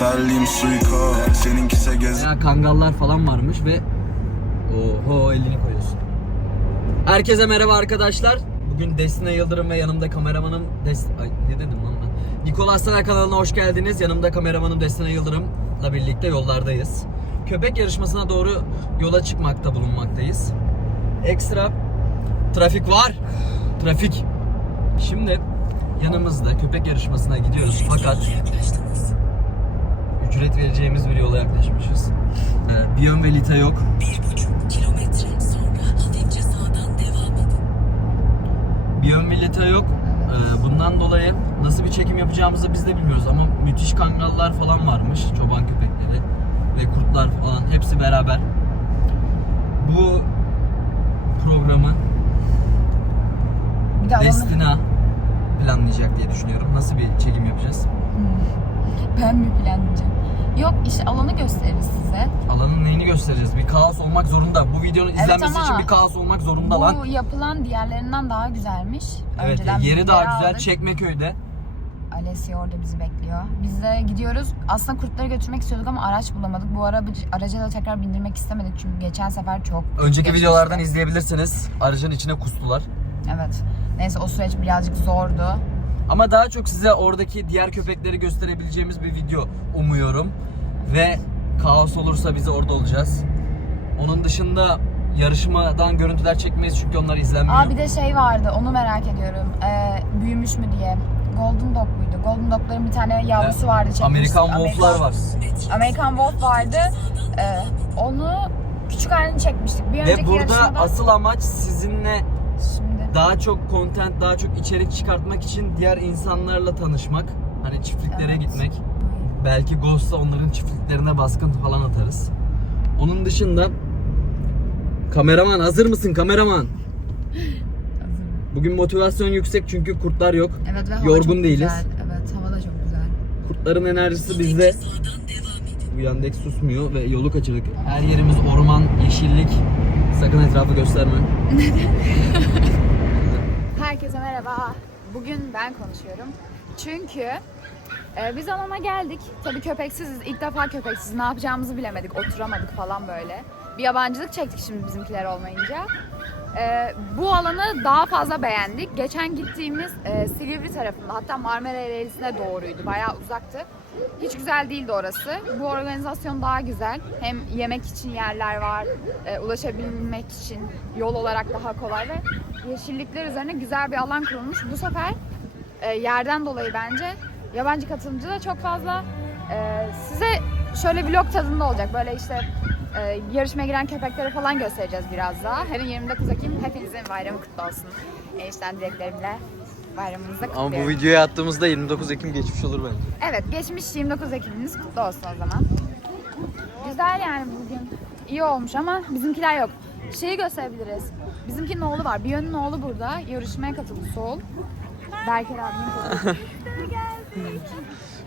Terliğim suiko Seninkise gez Veya kangallar falan varmış ve oho elini koyuyorsun. Herkese merhaba arkadaşlar. Bugün Destina Yıldırım ve yanımda kameramanım Des Ay ne dedim lan ben? Nikolas Sana kanalına hoş geldiniz. Yanımda kameramanım Destina Yıldırım'la birlikte yollardayız. Köpek yarışmasına doğru yola çıkmakta bulunmaktayız. Ekstra trafik var. Trafik. Şimdi yanımızda köpek yarışmasına gidiyoruz fakat ücret vereceğimiz bir yola yaklaşmışız. Ee, Biyon ve Lita yok. Bir buçuk kilometre sonra hafifçe sağdan devam edin. Biyon ve Lita yok. Ee, bundan dolayı nasıl bir çekim yapacağımızı biz de bilmiyoruz ama müthiş kangallar falan varmış. Çoban köpekleri ve kurtlar falan hepsi beraber. Bu programı Bir de Destina planlayacak diye düşünüyorum. Nasıl bir çekim yapacağız? ben mi planlayacağım? Yok işte alanı gösteririz size. Alanın neyini göstereceğiz? Bir kaos olmak zorunda. Bu videonun Evet izlenmesi ama için bir kaos olmak zorunda lan. Bu yapılan diğerlerinden daha güzelmiş. Evet Önceden yeri bilgileri daha güzel. aldık. Çekmeköy'de. Alessia orada bizi bekliyor. Biz de gidiyoruz. Aslında kurtları götürmek istiyorduk ama araç bulamadık. Bu arabacı, araca da tekrar bindirmek istemedik çünkü geçen sefer çok Önceki geçmişti. videolardan izleyebilirsiniz. Aracın içine kustular. Evet. Neyse o süreç birazcık zordu. Ama daha çok size oradaki diğer köpekleri gösterebileceğimiz bir video umuyorum. Ve kaos olursa biz orada olacağız. Onun dışında yarışmadan görüntüler çekmeyiz çünkü onlar izlenmiyor. Aa bir de şey vardı onu merak ediyorum. Ee, büyümüş mü diye. Golden Dog muydu? Golden Dog'ların bir tane yavrusu vardı. çekmiştik. Amerikan Wolf'lar var. Amerikan Wolf vardı. Ee, onu küçük halini çekmiştik. Bir Ve burada yarışmada asıl amaç sizinle şimdi daha çok content, daha çok içerik çıkartmak için diğer insanlarla tanışmak. Hani çiftliklere Evet. gitmek. Belki Ghost'la onların çiftliklerine baskın falan atarız. Onun dışında kameraman hazır mısın kameraman? Bugün motivasyon yüksek çünkü kurtlar yok. Evet ve hava Yorgun çok değiliz. Güzel. Evet hava da çok güzel. Kurtların enerjisi bizde. Bu susmuyor ve yolu kaçırdık. Her yerimiz orman, yeşillik. Sakın etrafı gösterme. Herkese merhaba. Bugün ben konuşuyorum. Çünkü e, biz alana geldik. Tabii köpeksiziz. İlk defa köpeksiz. Ne yapacağımızı bilemedik. Oturamadık falan böyle. Bir yabancılık çektik şimdi bizimkiler olmayınca. E, bu alanı daha fazla beğendik. Geçen gittiğimiz e, Silivri tarafında hatta Marmara Ereğlisi'ne doğruydu. Bayağı uzaktı. Hiç güzel değildi orası. Bu organizasyon daha güzel. Hem yemek için yerler var, e, ulaşabilmek için yol olarak daha kolay ve yeşillikler üzerine güzel bir alan kurulmuş. Bu sefer e, yerden dolayı bence yabancı katılımcı da çok fazla. E, size şöyle vlog tadında olacak. Böyle işte e, yarışmaya giren köpekleri falan göstereceğiz biraz daha. Her 29 Ekim hepinizin bayramı kutlu olsun. Enişten dileklerimle bayramınızı Ama kutluyorum. bu videoyu attığımızda 29 Ekim geçmiş olur bence. Evet geçmiş 29 Ekim'iniz kutlu olsun o zaman. Güzel yani bugün. İyi olmuş ama bizimkiler yok. Şeyi gösterebiliriz. Bizimkinin oğlu var. Bir yönün oğlu burada. Yarışmaya katıldı Sol. Berker abinin.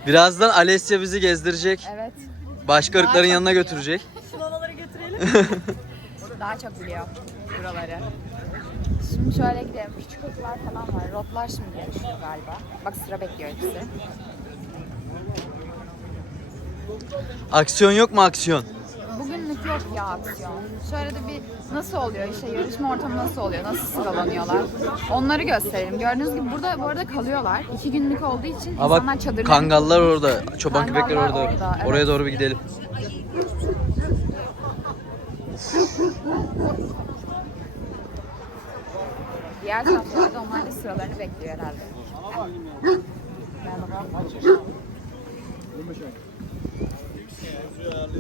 Birazdan Alessia bizi gezdirecek. Evet. Başka ırkların yanına götürecek. Daha çok biliyor buraları. Şimdi şöyle gidelim. Küçük ırklar falan var. Rotlar şimdi yarışıyor galiba. Bak sıra bekliyor hepsi. Aksiyon yok mu aksiyon? Bugünlük yok ya aksiyon. Şöyle de bir nasıl oluyor işte yarışma ortamı nasıl oluyor, nasıl sıralanıyorlar. Onları gösterelim. Gördüğünüz gibi burada bu arada kalıyorlar. İki günlük olduğu için Aa insanlar bak çadırlarını kangallar orada. Çoban Kangallar köpekler orada. orada, evet. Oraya doğru bir gidelim. Diğer taraflarda onlar da sıralarını bekliyor herhalde. Gel bakalım.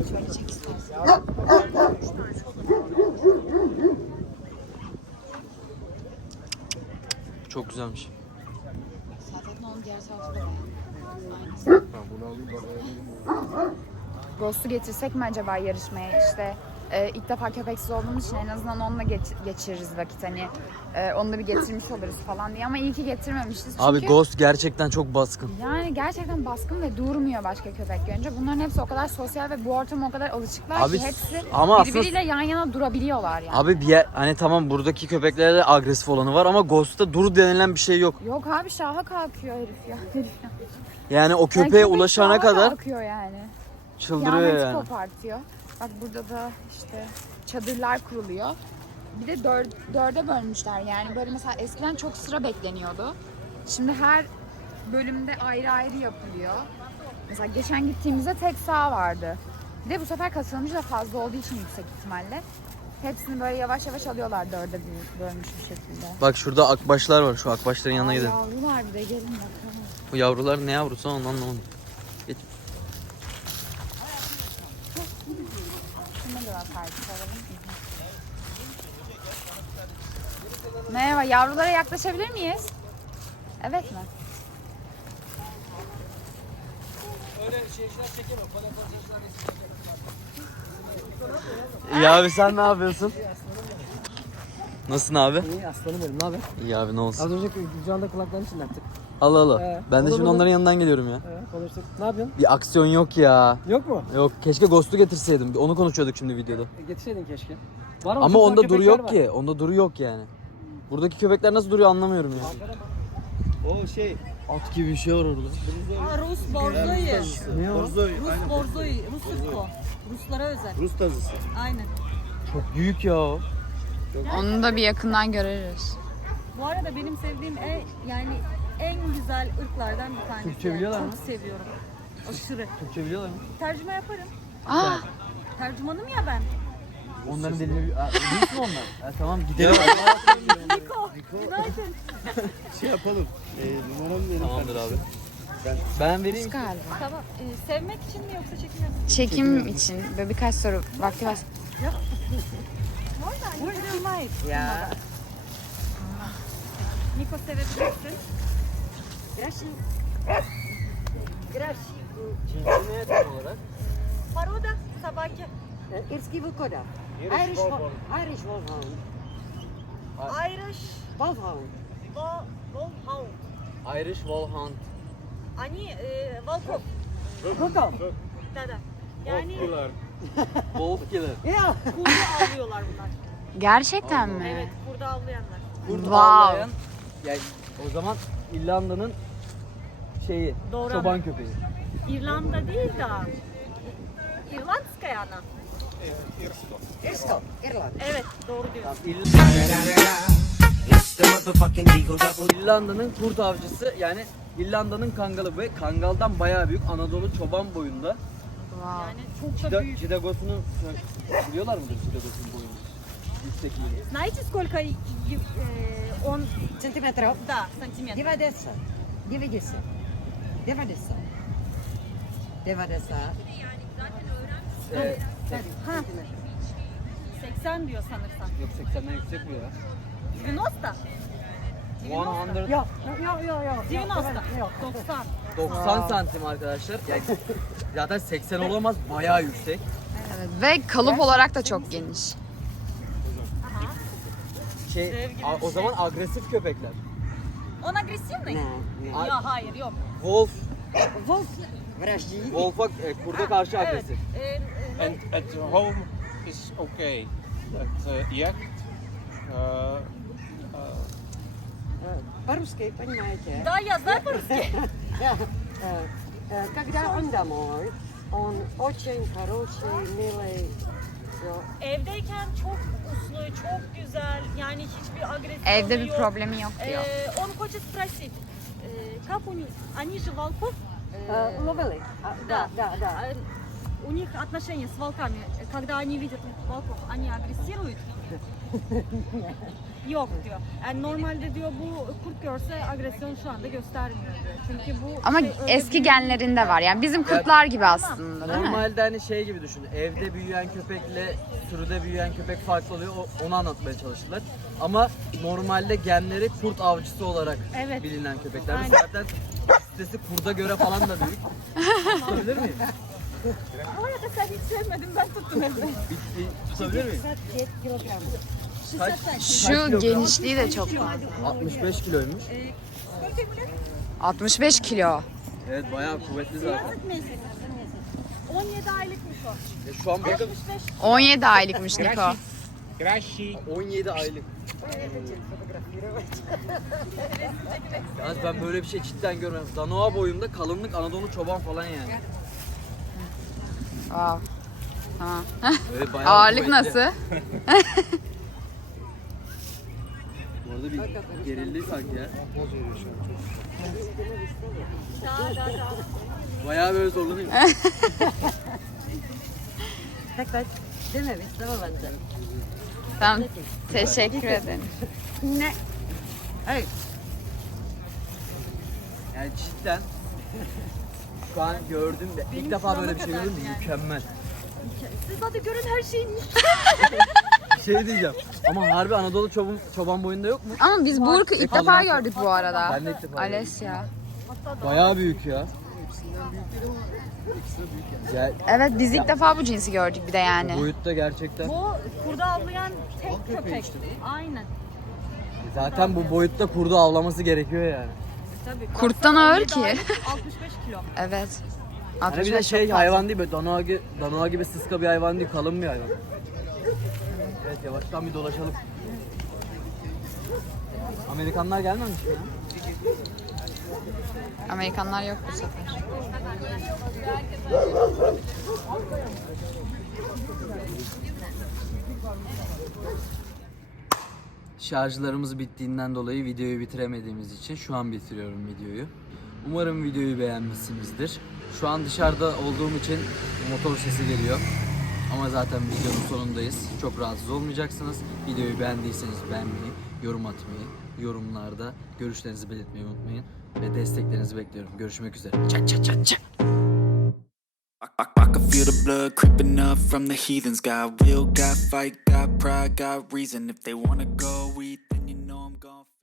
Şöyle çek istersen. Çok güzelmiş. Zaten onun diğer tarafı da Aynısı. Ghost'u getirsek mi acaba yarışmaya işte e, ilk defa köpeksiz olduğumuz için en azından onunla geç- geçiririz vakit hani e, onu da bir getirmiş oluruz falan diye ama iyi ki getirmemişiz çünkü Abi Ghost gerçekten çok baskın. yani gerçekten baskın ve durmuyor başka köpek görünce. Bunların hepsi o kadar sosyal ve bu ortama o kadar alışıklar Abi, ki hepsi ama aslında- birbiriyle yan yana durabiliyorlar yani. Abi bir yer, hani tamam buradaki köpeklerde de agresif olanı var ama Ghost'ta dur denilen bir şey yok. Yok abi şaha kalkıyor herif ya. Herif ya. Yani o Yani köpeğe köpek ulaşana kadar kalkıyor yani. çıldırıyor Kıyameti yani. kopartıyor. Bak burada da işte çadırlar kuruluyor. Bir de dör, dörde bölmüşler yani böyle mesela eskiden çok sıra bekleniyordu. Şimdi her bölümde ayrı ayrı yapılıyor. Mesela geçen gittiğimizde tek sağ vardı. Bir de bu sefer katılımcı da fazla olduğu için yüksek ihtimalle. Hepsini böyle yavaş yavaş alıyorlar dörde böl- bölmüş bir şekilde. Bak şurada akbaşlar var. Şu akbaşların yanına Aa, gidelim. Yavrular bir de gelin bakalım. Bu yavrular ne yavrusu onu anlamadım. Geç. Şuna da tarif alalım. Merhaba, yavrulara yaklaşabilir miyiz? Evet mi? İyi abi sen ne yapıyorsun? Nasılsın abi? İyi aslanım benim ne haber? İyi abi ne olsun. Az önce Gülcan'da kulaklarını çınlattık. Al al al. Ee, Ben de olur, şimdi olur. onların yanından geliyorum ya. Ee, konuştuk. Ne yapıyorsun? Bir aksiyon yok ya. Yok mu? Yok keşke Ghost'u getirseydim. Onu konuşuyorduk şimdi videoda. E, getirseydin keşke. Var Ama çok onda duru yok var. ki. Onda duru yok yani. Buradaki köpekler nasıl duruyor anlamıyorum ya. O şey At gibi bir şey var orada. Aa, Rus borzoyu. Ne o? Borzoy. Rus borzoyu. Rus ırko. Ruslara özel. Rus tazısı. Aynen. Çok büyük ya o. Onu da bir yakından görürüz. Bu arada benim sevdiğim en, yani en güzel ırklardan bir tanesi. Türkçe biliyorlar Çok mı? seviyorum. Aşırı. Türkçe biliyorlar mı? Tercüme yaparım. Aa, Tercümanım ya ben. Onların. Aa, Büyük mü onlar? Ha, tamam gidelim. Niko. Günaydın. Şey yapalım. E, numaramı verin. Tamamdır abi. Ben, ben vereyim. galiba. Tamam. Ee, sevmek için mi yoksa çekim yapmak Çekim için böyle birkaç soru vakti var. için? Ya. Niko sevebilirsin. Paroda sabahki. Irski Vukoda. Irish, Wo- Irish Wolfhound. Irish Wolfhound. Wo- Wolfhound. Irish Wolfhound. Они э, волков. Volkov. Да-да. Yani Wolf Killer. Yeah. kurdu avlıyorlar bunlar. Gerçekten mi? Evet, kurdu avlayanlar. Kurt Wow. avlayan. Yani o zaman İrlanda'nın şeyi, Doğru çoban ama. köpeği. İrlanda değil de İrlandskaya ana. Irsko. Irland. Evet, doğru diyorsun. İrlanda'nın kurt avcısı yani İrlanda'nın kangalı ve kangaldan bayağı büyük Anadolu çoban boyunda. Wow. Yani çok da Cida, büyük. Cidagosu'nun biliyorlar mıdır Cidagosu'nun boyunu? Yüksekliğini. Знаете, сколько и- и, э, он, Сантиметров. да, сантиметров? Девадеса. Девадеса. Девадеса. Девадеsa. Evet. Ha, 80 diyor sanırsam. Yok 80'den yüksek bu ya. 90? 100, Yok. Yok yok yok. 90. Yok. 90. 90 santim arkadaşlar. Yani zaten 80 olamaz bayağı yüksek. Evet, ve kalıp olarak da çok geniş. Şey, Sevgili a- o zaman agresif köpekler. Он агрессивный? Ne? ne? Ya hayır yok. Wolf, Wolf. Вражди. Wolf'a e, kurda karşı Evet. agresif. Ee, e, And at home is okay. At uh, yacht, uh, uh, По-русски, понимаете? Да, я знаю по-русски. Э, э, Когда он домой, он очень хороший, милый. всё. Evdeyken çok uslu, çok güzel. Yani hiçbir agresif Evde bir yok. problemi yok diyor. Э, он хочет спросить, э, как у них, они же волков, Э, Ловили? А, Да, да, да. э, у них отношения с волками, э, когда они видят волков, они агрессируют? Yok diyor. Yani normalde diyor bu kurt görse agresyon şu anda göstermiyor diyor. Çünkü bu Ama şey, öyle eski bir- genlerinde var. Yani bizim kurtlar gibi aslında değil mi? Normalde hani şey gibi düşün. Evde büyüyen köpekle sürüde büyüyen köpek farklı oluyor. O- Onu anlatmaya çalıştılar. Ama normalde genleri kurt avcısı olarak Evet. bilinen köpekler. Aynen. Zaten sitesi kurda göre falan da büyük. Tutabilir miyim? Ama arkadaşlar hiç sevmedim ben tuttum evde. Tutabilir miyim? Şu genişliği de çok var. 65 kiloymuş. Ee, 65 kilo. Evet bayağı kuvvetli zaten. 17 aylıkmış o. E şu an bakın 17 aylıkmış Niko. Graşi. 17 aylık. Yalnız ben böyle bir şey cidden görmedim. Danoa boyunda kalınlık Anadolu çoban falan yani. Wow. Tamam. Ağırlık kuvvetli. nasıl? Bu arada bir gerildi sanki ya. Bayağı böyle zorlanıyor. Tak tak. Değil mi? Biz tamam bence. Tamam. Teşekkür ederim. Ne? Evet. Yani cidden şu an gördüm de ilk defa böyle bir şey gördüm mükemmel. Siz hadi görün her şeyin Şey diyeceğim ama harbi Anadolu çoban, çoban boyunda yok mu? Ama biz bu ırkı ilk defa gördük bu arada. Ben de ilk defa gördüm. Alesya. Bayağı büyük ya. Evet biz ilk defa bu cinsi gördük bir de yani. boyutta gerçekten. Bu kurda avlayan tek köpek. Aynen. Zaten bu boyutta kurdu avlaması gerekiyor yani. Tabii. Kurttan ağır ki. 65 kilo. Evet. Hani bir 65 de çok şey fazla. hayvan değil böyle danoğa, gibi, danoğa gibi sıska bir hayvan değil kalın bir hayvan. Evet yavaştan bir dolaşalım. Amerikanlar gelmemiş mi ya? Amerikanlar yok bu sefer. Şarjlarımız bittiğinden dolayı videoyu bitiremediğimiz için şu an bitiriyorum videoyu. Umarım videoyu beğenmişsinizdir. Şu an dışarıda olduğum için motor sesi geliyor. Ama zaten videonun sonundayız. Çok rahatsız olmayacaksınız. Videoyu beğendiyseniz beğenmeyi, yorum atmayı, yorumlarda görüşlerinizi belirtmeyi unutmayın. Ve desteklerinizi bekliyorum. Görüşmek üzere. Çak çak çak çak. Feel the blood creeping up from the heathens. Got will, got fight, got pride, got reason. If they wanna go